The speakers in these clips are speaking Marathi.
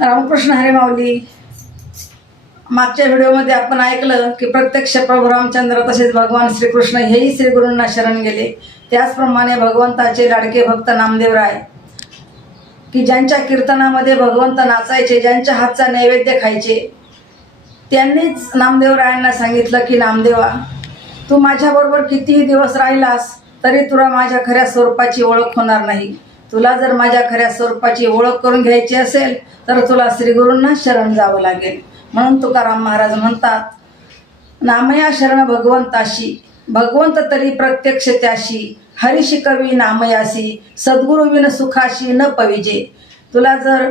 रामकृष्ण हरी माऊली. मागच्या व्हिडिओमध्ये आपण ऐकलं की प्रत्यक्ष प्रभू रामचंद्र तसेच भगवान श्रीकृष्ण हेही श्री गुरूंना शरण गेले. त्याचप्रमाणे भगवंताचे लाडके भक्त नामदेवराय की ज्यांच्या कीर्तनामध्ये भगवंत नाचायचे, ज्यांच्या हातचा नैवेद्य खायचे, त्यांनीच नामदेवरायांना सांगितलं की नामदेवा, तू माझ्याबरोबर कितीही दिवस राहिलास तरी तुला माझ्या खऱ्या स्वरूपाची ओळख होणार नाही. तुला जर माझ्या खऱ्या स्वरूपाची ओळख करून घ्यायची असेल तर तुला श्रीगुरूंना शरण जावं लागेल. म्हणून तुकाराम महाराज म्हणतात, नामया शरण भगवंताशी, भगवंत तरी प्रत्यक्ष त्याशी, हरिशी कवी नामयासी, सद्गुरु विन सुखाशी न पविजे. तुला जर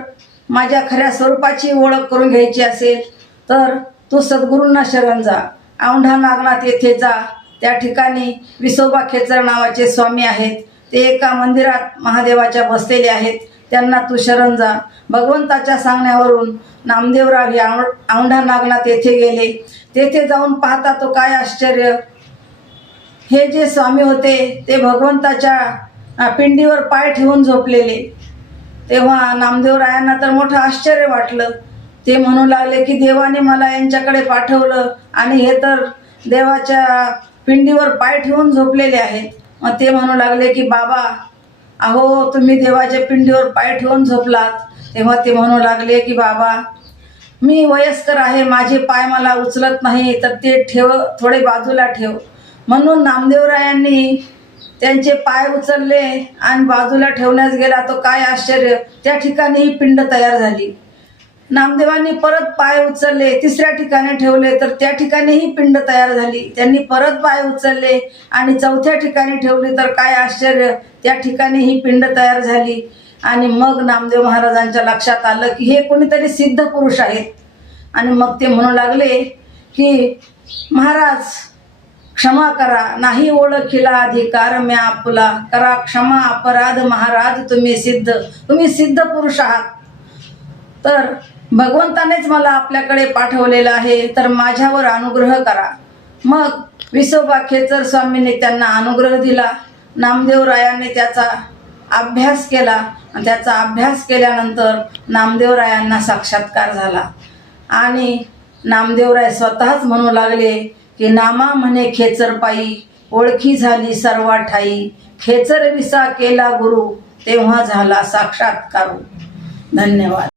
माझ्या खऱ्या स्वरूपाची ओळख करून घ्यायची असेल तर तू सद्गुरूंना शरण जा. औंढा नागनाथ येथे जा. त्या ठिकाणी विसोबा खेचर नावाचे स्वामी आहेत. ते एका मंदिरात महादेवाच्या बसलेले आहेत. त्यांना तू शरण जा. भगवंताच्या सांगण्यावरून नामदेवराव हे औंढा नागनाथ येथे गेले. तेथे जाऊन पाहता तो काय आश्चर्य, हे जे स्वामी होते ते भगवंताच्या पिंडीवर पाय ठेवून झोपलेले. तेव्हा नामदेवरायांना तर मोठं आश्चर्य वाटलं. ते म्हणू लागले की देवाने मला यांच्याकडे पाठवलं आणि हे तर देवाच्या पिंडीवर पाय ठेवून झोपलेले आहेत. मग ते म्हणू लागले की बाबा, अहो तुम्ही देवाच्या पिंडीवर पाय ठेवून झोपलात. तेव्हा ते म्हणू लागले की बाबा, मी वयस्कर आहे, माझे पाय मला उचलत नाही, तर ते थोडे बाजूला ठेव. म्हणून नामदेवरायांनी त्यांचे पाय उचलले आणि बाजूला ठेवण्यास गेला तो काय आश्चर्य, त्या ठिकाणी ही पिंड तयार झाली. नामदेवांनी परत पाय उचलले, तिसऱ्या ठिकाणी ठेवले तर त्या ठिकाणीही पिंड तयार झाली. त्यांनी परत पाय उचलले आणि चौथ्या ठिकाणी ठेवले तर काय आश्चर्य, त्या ठिकाणी ही पिंड तयार झाली. आणि मग नामदेव महाराजांच्या लक्षात आलं की हे कोणीतरी सिद्ध पुरुष आहेत. आणि मग ते म्हणू लागले की महाराज क्षमा करा, नाही ओळखीला अधिकार म्या आपुला, करा क्षमा अपराध महाराज, तुम्ही सिद्ध पुरुष आहात. तर भगवंतानेच मला आपल्याकडे पाठवलेलं आहे, तर माझ्यावर अनुग्रह करा. मग विसोबा खेचर स्वामींनी त्यांना अनुग्रह दिला. नामदेवरायांनी त्याचा अभ्यास केला आणि त्याचा अभ्यास केल्यानंतर नामदेवरायांना साक्षात्कार झाला. आणि नामदेवराय स्वतःच म्हणू लागले की नामा म्हणे खेचर पायी, ओळखी झाली सर्वा ठाई, खेचर विसा केला गुरु, तेव्हा झाला साक्षात्कार. धन्यवाद.